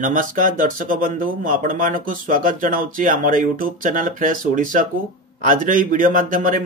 नमस्कार दर्शक बंधु मुझे स्वागत जनाऊँगी आमर यूट्यूब चैनल फ्रेश ओडिशा को। आज वीडियो माध्यम मुझे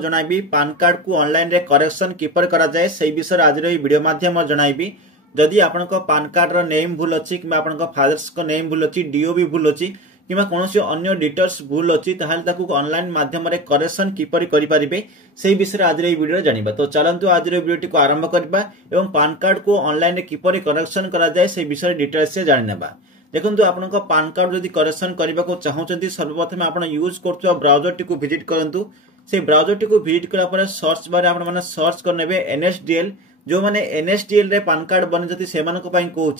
जनइबी पान कार्ड को ऑनलाइन रे करेक्शन किपर करा जाए से विषय आज वीडियो माध्यम जनइबी। जदि आपण पान कार्ड रो नेम भूल अच्छी कि फादर्स को नेम भूल अच्छी डीओ भी भूल अच्छी कि कौन अन्य डिटेल्स भूल अच्छी ऑनलाइन माध्यम करेक्शन किपर करें से विषय आज वीडियो जाना। तो चलतु आज वीडियो को आरंभ करवा एवं पान कार्ड को ऑनलाइन किपर करेक्शन करा जाए से विषय डिटेल्स से जाना। देखो आपण पान कार्ड जदि करेक्शन करने को चाहते सर्वप्रथम आप यूज कर ब्राउजर टी विजिट करूँ। से ब्राउजर टी विजिट कला सर्च बार आप सर्च करने NSDL जो मैंने NSDL रे पान कार्ड बने से कहूँ।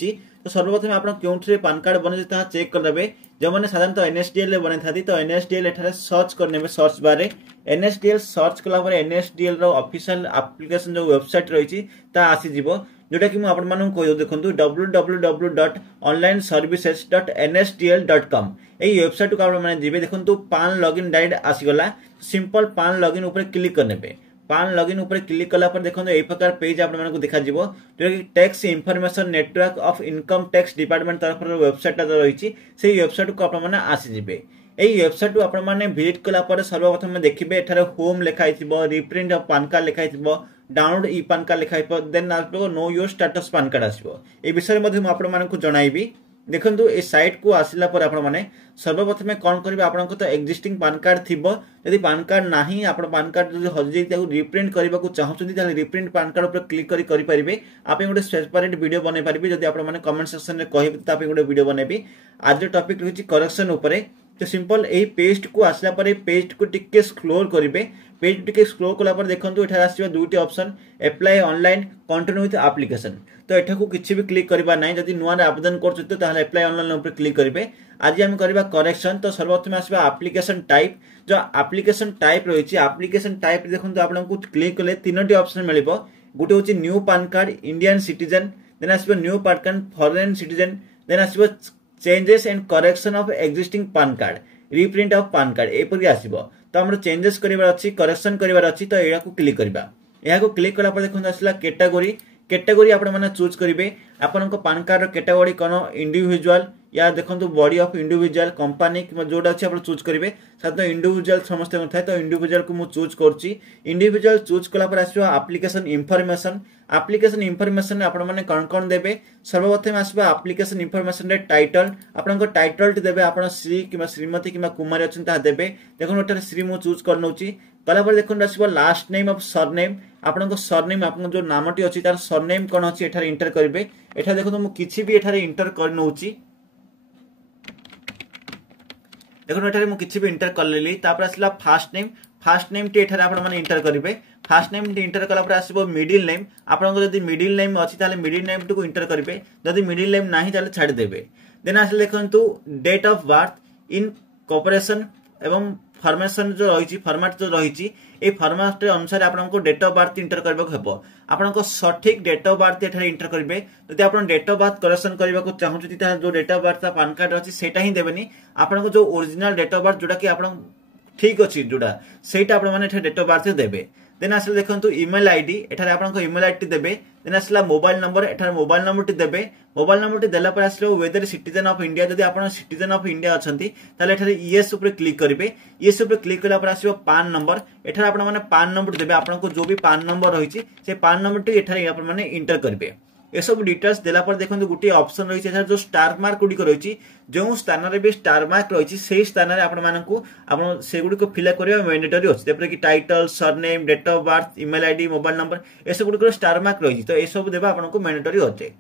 तो सर्वप्रथम आप क्यों पान कार्ड बने चेक करदे। जो मैंने साधारणतः NSDL रे बने था तो NSDL एठारे सर्च करने सर्च बार NSDL सर्च कला NSDL रो ऑफिशियल एप्लिकेशन जो वेबसाइट रही आसीजिव जोटा कि मुझे कह देखो www.onlineservices.nsdl.com यही वेबसाइट को आप जी देखो पान लॉगिन डायरेक्ट आसीगला। सिंपल पान लॉगिन ऊपर क्लिक करने पान लॉगिन ऊपर क्लिक कला पर देखो यही प्रकार पेज आपको देखा जो कि tax information network of income tax department तरफ वेबसाइट रही से वेबसाइट को आसीजे। यही वेबसाइट को आपने विजिट कला सर्वप्रथम देखिए एठारे होम लिखाई रिप्रिंट ऑफ पान कार्ड लिखाई डाउनलोड ई पान कार्ड लिखाई then know your status PAN card आसो। ये विषय में आपको जनइबी। देखो ये साइट को आसला पर आपने सर्वप्रथम कौन करेंगे आपन तो एक्जिस्टिंग पान कार्ड थी यदि पान कार्ड ना आप पान कार्ड जो हजि रिप्रिंट करने को चाहते रिप्रिंट पान कार्ड पर क्लिक करेंगे। आप गोटे सेपरेट वीडियो बनई पारे जब आप कमेंट सेक्शन में कहे गोटे वीडियो बनैबी। आज टॉपिक रही करेक्शन उपरे। तो सिंपल यही पेज को आसला पर पेज को टिके स्क्रोल करेंगे। पेज टिके स्क्रोल कला पर देखो ये आसो दुईटी option apply online continue with application. तो एठा को किसी भी क्लिक करबा नहीं। जदि नुआ आवेदन कर अप्लाई ऑनलाइन ऊपर क्लिक करेंगे। आज आम करबा करेक्शन। तो सर्वप्रथम आसबा एप्लिकेशन टाइप जो एप्लिकेशन टाइप रही एप्लिकेशन टाइप देखो आपको क्लिक कले तीनोटी ऑप्शन मिल गोटे हूँ new PAN card Indian citizen then आसो new PAN card foreign citizen then आसो changes and correction of existing PAN card reprint of PAN card एपरी आसो। तो आम चेंजेस करार अच्छी करेक्शन करार अच्छी तो यहाँ क्लिक करवा। यहाँ क्लिक कला देखो आसला कैटेगोरी कैटेगोरी आपने चूज करेंगे। आपण पान कार्ड कैटेगोरी कौन इंडिविजुअल या देखो बॉडी ऑफ इंडिविजुअल कंपनी जोटा अच्छे आप चूज करेंगे। साधारणतः इंडिविजुअल समस्त था तो इंडिविजुअल को मुझे चूज करुच्ची। इंडिविजुअल चूज कला आसो एप्लिकेशन इनफॉरमेशन। एप्लिकेशन इनफॉरमेशन आपने कौन कौन देवे सर्वप्रथम आसो एप्लिकेशन इनफॉरमेशन रे टाइटल आपन टाइटल टी देवे आप श्री कि श्रीमती कि कुमारी अच्छा देवे। देखो ये श्री मुझे चूज कर नौची कला देखो आसो लास्ट नेम ऑफ सरनेम आपन सरनेम आप जो नामटी अच्छी तार सरनेम कौन अच्छी एठार इंटर करेंगे। एठा देखो मुझे किसी भी एठार इंटर कर नौची देखो एठार मुझे किसी भी इंटर कर लेली। तापर आसला फास्ट नेम टी एठार आपण माने इंटर करेंगे। फास्ट नेम टी इंटर कला आसो मिडिल नेम आपन जदि मिडिल नेम अच्छी ताले मिडिल नेम टी को इंटर करेंगे। जदि मिडिल नेम नाही ताले छाड़ देबे। देन आसले देखंतु date of birth incorporation एवं फॉर्मेशन जो रही फॉर्मेट जो रही ए फॉर्मेट अनुसार आपको डेट ऑफ बर्थ इंटर करने को आपको सठिक डेट ऑफ बर्थ एठारे इंटर करेंगे। जब आप डेट ऑफ बर्थ करेक्शन करने को चाहते जो date of birth PAN card अच्छी सेटा ही देवेनि आपको जो ओरिजिनल डेट ऑफ बर्थ जोटा कि आप ठीक अच्छी जोटा सेटा आपने डेट ऑफ बर्थ देवे। देन आसले देखो इमेल आईडी एठारे आपन इमेल आईडी देवे। देन आसला मोबाइल नंबर एठारे मोबाइल नंबर टी देवे। मोबाइल नंबर टी देला पर आसलो वेदर सिटीजन ऑफ इंडिया जदि आपन सिटीजन ऑफ इंडिया अछंती ताले एठारे यस ऊपर क्लिक करेंगे। यस ऊपर क्लिक कला पर आसो पान नंबर एठारे आपन माने पान नंबर देवे। आपन जो भी पान नंबर रही से पान नंबर टी एठारे आपन माने इंटर करेंगे। ये सब डिटेल्स देला पर देखो गोटे ऑप्शन रही है जो स्टार मार्क गुड़िक रही जो स्थान में भी स्टार मार्क रही से स्थान में आपण से गुड़िक फिलअप करने मैंडेटरी अच्छे जैसे कि title surname date of birth email ID mobile number ये सब गुड़िक स्टार मार्क रही तो ये सब देवा आपको मैंडेटरी अच्छे।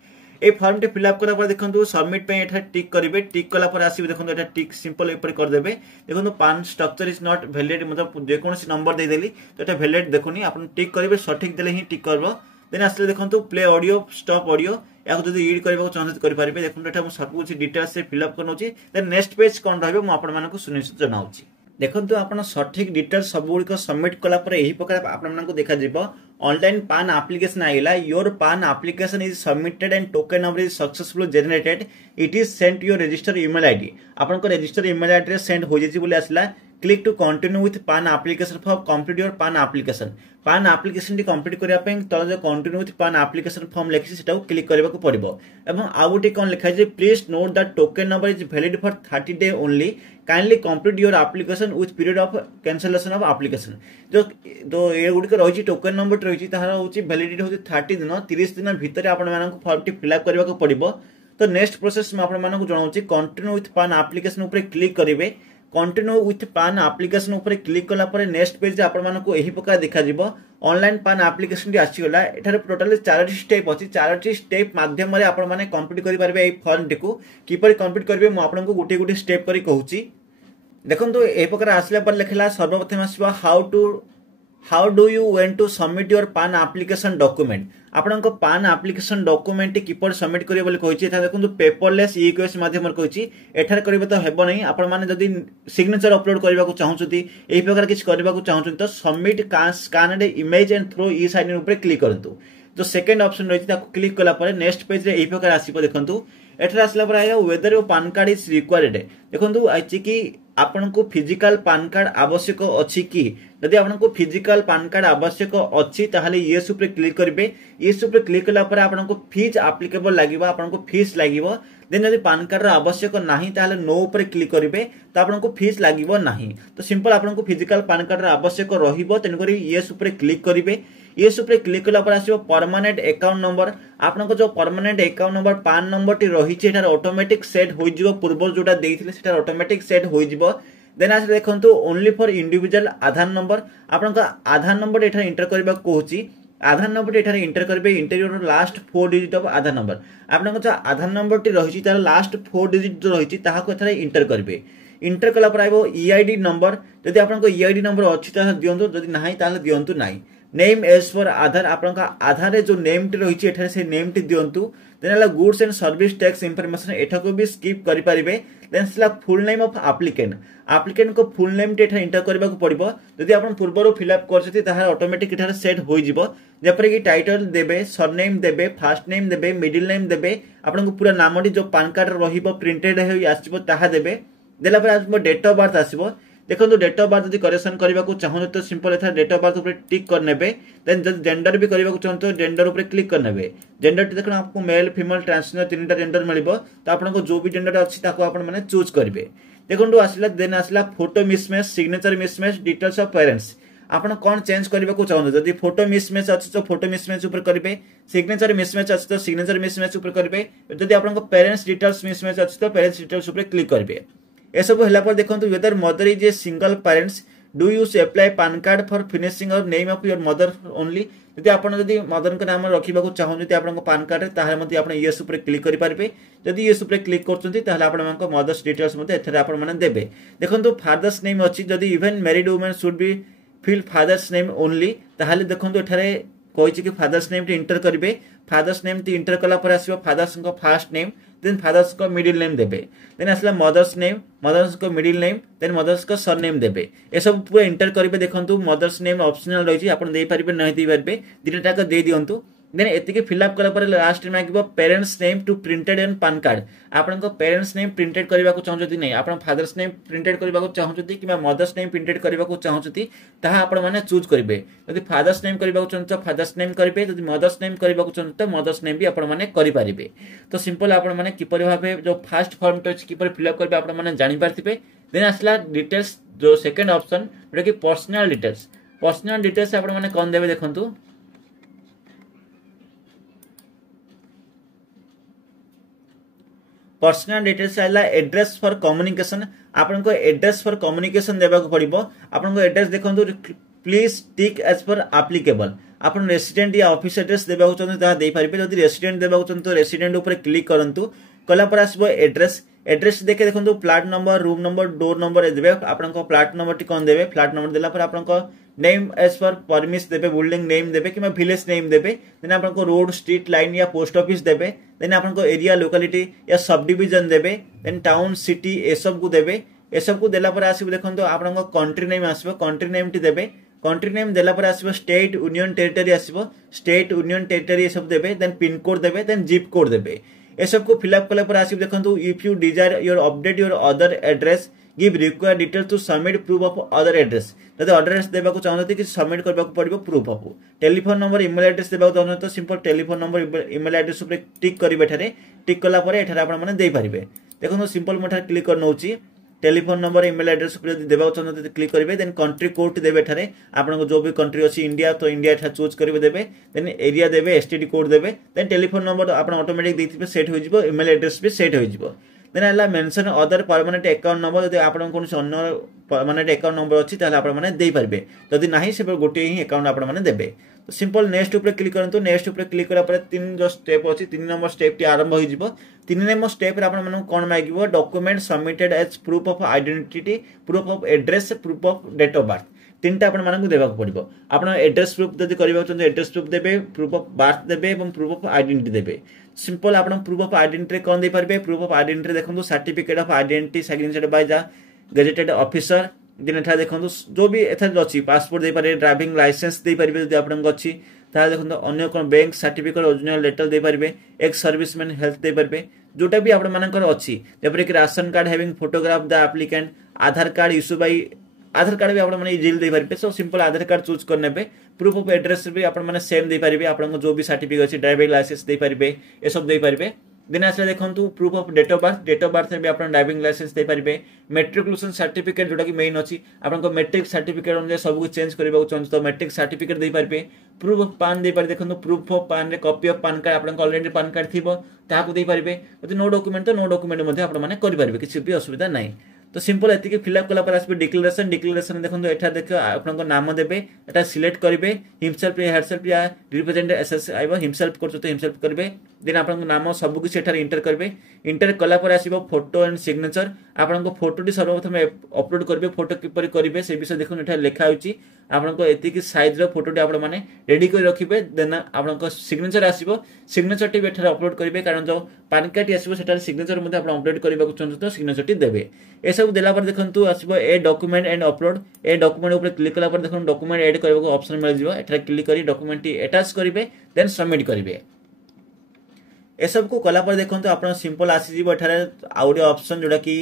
ये फॉर्म टी फिलअप करा देखो सबमिट पे टिक करेंगे। टिक कला आसो देखो ये टिक सिंपल ऊपर करदे। देखो पान स्ट्रक्चर इज नॉट वैलिड मतलब जेकोसी नंबर देदेली तो ये वैलिड देखुनी आप टिक करेंगे सठिक देले ही टिक कर। देन आसले देखो प्ले ऑडियो स्टॉप ऑडियो या जो रीड करने चाहते करेंगे। देखो सब कुछ डिटेल्स से फिलअप कर नेक्स्ट पेज कौन रहा सुनिश्चित जनाऊँ। देखो आप सठिक डिटेल्स सब गुड़िक सबमिट कला यही प्रकार आपको देखा ऑनलाइन पान एप्लिकेशन आइला your PAN application is submitted and token number is successful generated it is sent your register email ID आपन को रजिस्टर ईमेल आईडी रे सेंड हो जेछि बोले आसला। Click to continue with PAN application for complete your PAN application. PAN application टी complete करिया पे तल जो continue with PAN application form लिखि सेटा क्लिक करबा को पड़िबो। एवं आ गुटे कोन लिखा जे please note that token number is valid for 30 day only, kindly complete your application with period of cancellation of application. जो तो ए गुडी को रहिछि टोकन नंबर रहिछि ताहार होछि वैलिडिटी होछि 30 दिन, 30 दिन भितर आपण मानक फॉर्म टी फिल अप करबा को पड़िबो। तो नेक्स्ट प्रोसेस में आपण मानक जणाउछि कंटिन्यू विथ पान एप्लिकेशन ऊपर क्लिक करिवे। कंटिन्यू विथ पान एप्लिकेशन ऊपर क्लिक कला पर नेक्स्ट पेज आपण मानक एही प्रकार देखा जिवो ऑनलाइन पान एप्लिकेशन टी आसी गला। एठारे टोटल 4टी स्टेप अछि, 4टी स्टेप माध्यम रे आपण माने कंप्लीट करि परबे। एई फॉर्म टी को किपर कंप्लीट करबे मु आपन को गुटे गुटे स्टेप करी कहूछि। देखंतु ए प्रकार आसला पर लिखला सर्वप्रथम आसीबा how do you want to submit your PAN application document. आपनको पान एप्लिकेशन डॉक्यूमेंट किपर सबमिट करियो बोली कहिछि। एथा देखंतु पेपरलेस ईक्यूएस माध्यम रे कहिछि। एठार करिवे तो हेबो नै। आपण माने जदी सिग्नेचर अपलोड करबा को चाहउछथि, एही प्रकार किछ करबा को चाहउछथि तो submit scanned image and through e sign ऊपर क्लिक करंतु। जो सेकंड ऑप्शन रहिछि ताको क्लिक कला पर नेक्स्ट पेज रे एही प्रकार आसीबो। देखंतु एठार आसला पर आइया whether your PAN card is required. देखंतु आइछि कि आपनको फिजिकल पान कार्ड आवश्यक अछि कि। यदि आपनको फिजिकल पान कार्ड आवश्यक अछि ताहले येस ऊपर क्लिक करिवे। येस ऊपर क्लिक कला पर आपनको फीस एप्लीकेबल लागिबो, आपनको फीस लागिबो। देन यदि पान कार्ड रा आवश्यक नाही ताहले नो ऊपर क्लिक करिवे तो आपनको फीस लागिबो नाही। तो सिंपल आपनको फिजिकल पान कार्ड रा आवश्यक रहिबो, तेन करी येस ऊपर क्लिक करिवे। येस ऊपर क्लिक कला पर आसीबो परमानेंट अकाउंट नंबर। आपनको जो परमानेंट अकाउंट नंबर पान नंबर टी रहिछि एटार ऑटोमेटिक सेट होई जिवो। पूर्व जोटा देइथिले सेटा ऑटोमेटिक सेट होई जिवो। देन आसे देखंतु only for individual Aadhaar number. आपनको आधार नंबर एठार एंटर करबा कहूछि। आधार नंबर एठार एंटर करबे interior last 4 digit of Aadhaar number. आपनको जो आधार नंबर टी रहिछि तार लास्ट 4 डिजिट जो रहिछि ताहाको एठार एंटर करबे। इंटर कला पर आइबो ईआईडी नंबर। यदि आपनको ईआईडी नंबर अछि ताहा दियंतु, जदि नाही ताहले दियंतु नाही। Name as for Aadhaar. आपनका आधार रे जो नेम टी रहिछि एठारे से नेम टी दियंतु। देन हला goods and service tax information एठा को भी स्किप करि परिबे। देन सला full name of applicant. Applicant को फुल नेम टी एठा एंटर करबा को पड़िबो। यदि आपन पूर्वरो फिल अप करछथि ताहा ऑटोमेटिक एठारे सेट होई जिवो। जेपरे कि टाइटल देबे, सरनेम देबे, फर्स्ट नेम देबे, मिडिल नेम देबे। आपनको पूरा नामटी जो पान कार्ड रहिबो प्रिंटेड होई आसीबो ताहा देबे। देला पर आसीबो डेट ऑफ बर्थ आसीबो। देखो डेट ऑफ बर्थ यदि करेक्शन करबा को चाहू तो सिंपल एथा डेट ऑफ बर्थ ऊपर टिक कर नेबे। देन जब जेंडर भी करबा को चाहू तो जेंडर ऊपर क्लिक कर नेबे। जेंडर देखो आपको मेल फीमेल ट्रांसजेंडर तीनटा जेंडर मिलिबो। तो आपनको जो भी जेंडर अछि ताको आपण माने चूज करबे। देखो आसला देन आसला photo mismatch, signature mismatch, details of parents. आपण कोन चेंज करबा को चाहू जदि फोटो मिसमैच अछि तो फोटो मिसमैच ऊपर करबे। सिग्नेचर मिसमैच अछि तो सिग्नेचर मिसमैच ऊपर करबे। जदि आपनको पेरेंट्स डिटेल्स मिसमैच अछि तो पेरेंट्स डिटेल्स ऊपर क्लिक करबे। ए सब हला पर देखंतु whether mother is a single parents do you apply PAN card for finishing और name of your mother only. यदि आपण जदि मदर के नाम रखिबा को चाहू जदि आपन पान कार्ड रे ताहा मध्ये आपण येस ऊपर क्लिक करि पारबे। जदि येस ऊपर क्लिक करचंती ताहा आपण मानको मदर्स डिटेल्स मध्ये एथरे आपण माने देबे। देखंतु फादर्स नेम अछि जदि even married women should be fill father's name only. ताहाले देखंतु एथरे कहिछि कि फादर्स नेम टी इंटर करिवे। फादर्स नेम टी इंटर कला पर आसीबो फादर्स को फर्स्ट नेम, देन फादर्स को मिडिल नेम देबे। देन आसला मदर्स नेम, मदर्स को मिडिल नेम, देन मदर्स को सरनेम देबे। ए सब पूरा इंटर करिवे। देखंतु मदर्स नेम ऑप्शनल रहिछि, आपण देई परिबे नै देई परिबे, दिटा का दे दियंतु। देन एतिके फिल अप कला पर लास्ट में आगिबो parents name to printed in PAN card. आपन को पेरेंट्स नेम प्रिंटेड करबा को चाहउछथि नै, आपन फादर्स नेम प्रिंटेड करबा को चाहउछथि किबा मदर्स नेम प्रिंटेड करबा को चाहउछथि ताहा आपण माने चूज करिवे। यदि फादर्स नेम करबा को चाहउछ फादर्स नेम करिवे, यदि मदर्स नेम करबा को चाहउछ त मदर्स नेम भी आपण माने करि परिबे। तो सिंपल आपण माने किपरि भाबे जो फर्स्ट फॉर्म टच किपरि फिल अप करबे आपण माने जानि पारथिबे। देन आसला डिटेल्स जो सेकंड ऑप्शन जेटा कि पर्सनल डिटेल्स। पर्सनल डिटेल्स आपण माने कोन देबे देखंतु। पर्सनल डिटेल्स आला एड्रेस फॉर कम्युनिकेशन। आपन को एड्रेस फॉर कम्युनिकेशन देबा को पड़िबो। आपन को एड्रेस देखंतु please tick as per applicable. आपन रेसिडेंट या ऑफिस एड्रेस देबा को चाहते ताहा देई परिबे। जदि रेसिडेंट देबा को चाहते तो रेसिडेंट ऊपर क्लिक करंतु। कला पर आसबो एड्रेस। एड्रेस देखे देखंतु flat number, room number, door number देबे। आपन को फ्लैट नंबर टी कोन देबे। फ्लैट नंबर देला पर आपन को नेम एज पर परमिस देबे, बिल्डिंग नेम देबे किबा विलेज नेम देबे। देन आपन को रोड, स्ट्रीट, लाइन या पोस्ट ऑफिस देबे। देन आपन को एरिया, लोकेलिटी या सब डिवीजन देबे। देन टाउन, सिटी ए सब को देबे। ए सब को देला पर आसीबो देखंतु आपन को कंट्री नेम आसीबो, कंट्री नेम टी देबे। कंट्री नेम देला पर आसीबो स्टेट, यूनियन टेरिटरी आसीबो, स्टेट, यूनियन टेरिटरी ए सब देबे। देन पिन कोड देबे, देन जिप कोड देबे। ए सब को फिल अप कला पर आसीबो देखंतु if you desire your update your other address give required details to submit proof of other address जब अदर एड्रेस देवा चाहते कि सबमिट करने पड़ो proof of telephone number email address देवा चाहते तो simple telephone number email address tick करेंगे टिक कलापर एपारे देखो सिंपल मुझे क्लिक कर नौची टेलीफोन नंबर इमेल एड्रेस देवा चाहते क्लिक करेंगे देन कंट्री कोड देवे एठारे आपन जो भी कंट्री अच्छी इंडिया तो इंडिया एठा चूज करेंगे देवे देन एरिया देवे एसटीडी कोड देवे देन टेलीफोन नंबर आप ऑटोमेटिक देते सेट हो इमेल एड्रेस भी सेट हो देन है mention other permanent account number जब आप अन्य परमानेंट अकाउंट नंबर अच्छी आपने पारे जदि ना से गोटे ही अकाउंट आपने देवे तो सिंपल नेक्स्ट ऊपर क्लिक करूँ नेक्स्ट ऊपर क्लिक करा तीन जो स्टेप अच्छी 3 नंबर स्टेप टी आरंभ हो 3 नंबर स्टेप कौन मांग document submitted as proof of identity proof of address proof of date of birth 3टा आपको देवा पड़ो आप एड्रेस प्रूफ जब करते एड्रेस प्रूफ देवे प्रूफ ऑफ बर्थ देवे प्रूफ ऑफ आइडेंटिटी देवे सिंपल आप प्रूफ ऑफ आइडेंटिटी कौन दे पारे प्रूफ ऑफ आइडेंटिटी देखो certificate of identity signature by the gazetted officer दिन एठा देखो जो भी एथर अच्छी पासपोर्ट दे पारे ड्राइविंग लाइसेंस दे पारे जब आपन अच्छी ताले देखो अन्य कोन बैंक सर्टिफिकेट ओरिजिनल लेटर दे पारे एक्स सर्विसमैन हेल्थ दे पारे जोटा भी आपण मानकर अच्छी जबरे कि ration card having photograph the applicant Aadhaar card issue bye Aadhaar card भी आप इजिली दे पारे सो सिंपल आधार कार्ड चूज करने प्रूफ ऑफ एड्रेस भी आप सेम दे पारे आपन जो भी सर्टिफिकेट अच्छी ड्राइविंग लाइसेंस दे पारे ए सब दे पारे दिन आसला देखो proof of date of birth भी आप ड्राइविंग लाइसेंस दे पारे मेट्रिकुलेशन सर्टिफिकेट जोटा कि मेन अच्छी आपको मेट्रिक सर्टिफिकेट अनुसार सब चेंज करने चाहते तो मेट्रिक सर्टिफिकेट दे पारे प्रूफ ऑफ पान दे पारे देखो प्रूफ ऑफ पान रे कॉपी ऑफ पान कार्ड आपको ऑलरेडी पान कार्ड थी ताकू दे पारे नो डॉक्यूमेंट तो नो डॉक्यूमेंट आपने किसी भी असुविधा ना तो सिंपल एति फिलअप कला आसपे डिक्लेरेशन डिक्लेरेशन देखो एठा देख आपन नाम देबे एटा सिलेक्ट करिवे हिमसेल्फ या हेडसेल्फ या रिप्रेजेंट एसएस आइबो हिमसेल्फ करछो तो हिमसेल्फ करिवे देन आपन नाम सब किछ एठा इंटर करिवे इंटर कला पर आसीबो फोटो एंड सिग्नेचर आपन फोटो सर्वप्रथम अपलोड करिवे फोटो किपर करिवे से विषय देखो एठा लिखा होची आपन एति साइज रो फोटो आपण माने रेडी कर रखिबे देन आपन सिग्नेचर आसीबो सिग्नेचर टी एठा अपलोड करिवे कारण जो पान कार्ड आसीबो सेटा सिग्नेचर मध्ये आपण अपलोड करबा चाहतो तो सिग्नेचर टी देबे ए सब देला पर देखंतु आसीबो ए डॉक्यूमेंट एंड अपलोड ए डॉक्यूमेंट ऊपर क्लिक कला पर देखो डॉक्यूमेंट ऐड करबा को ऑप्शन मिल जिवो एठा क्लिक करी डॉक्यूमेंट टी अटैच करिवे देन सबमिट करिवे ए सब को कला पर देखंतु आपण सिंपल आसी जिवो एठारे आउडियो ऑप्शन जोडा कि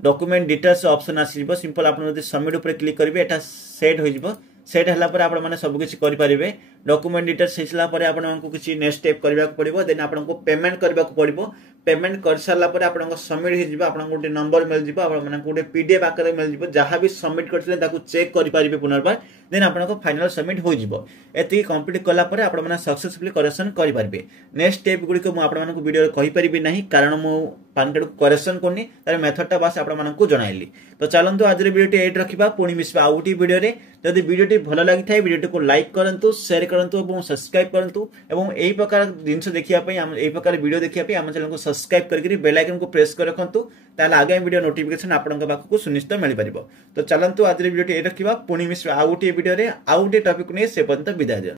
डॉक्यूमेंट डिटेल्स ऑप्शन आसी जिवो सिंपल आपण जदि सबमिट ऊपर क्लिक करिवे एठा सेट हो जिवो सेट हला पर आपण माने सब किछि करि परिबे डॉक्यूमेंट डिटेल्स हिसला पर आपण को किछि नेक्स्ट स्टेप करबा को पड़िबो देन आपण को पेमेंट करबा को पड़िबो पेमेंट कर सारला पर आपण को सबमिट हो जिवो आपण को नंबर मिल जिवो आपण माने को पीडीएफ आकार मिल जिवो जहां भी सबमिट करथिले ताकू चेक करि परिबे पुनर्बार देन आपण को फाइनल सबमिट हो जिवो एति कंप्लीट कला पर आपण माने सक्सेसफुली करेक्शन करि परिबे नेक्स्ट स्टेप गुडी को मु आपण माने को वीडियो कहि परिबे नाही कारण मु पान कार्ड को करेक्शन कोनी तार मेथड ता बस आपण माने को जणाइली तो चलंतु आज रे वीडियो टी एड रखिबा पुनी मिसबा आउटी वीडियो रे जदि वीडियो टी भलो लागि थाय वीडियो को लाइक करंतु शेयर करंतु एवं सब्सक्राइब करंतु एवं एई प्रकार जिंस देखिया पई हम एई प्रकार वीडियो देखिया पई हम चैनल को सब्सक्राइब करके बेल आइकन को प्रेस कर रखंतु ताले आगे वीडियो नोटिफिकेशन आपन के पाखु को सुनिश्चित मिल परिबो तो चलंतु आज रे वीडियो टी एड रखिबा पुनी मिसबा आउटी वीडियो रे आउटी टॉपिक ने से पर्यंत विदाय दियो।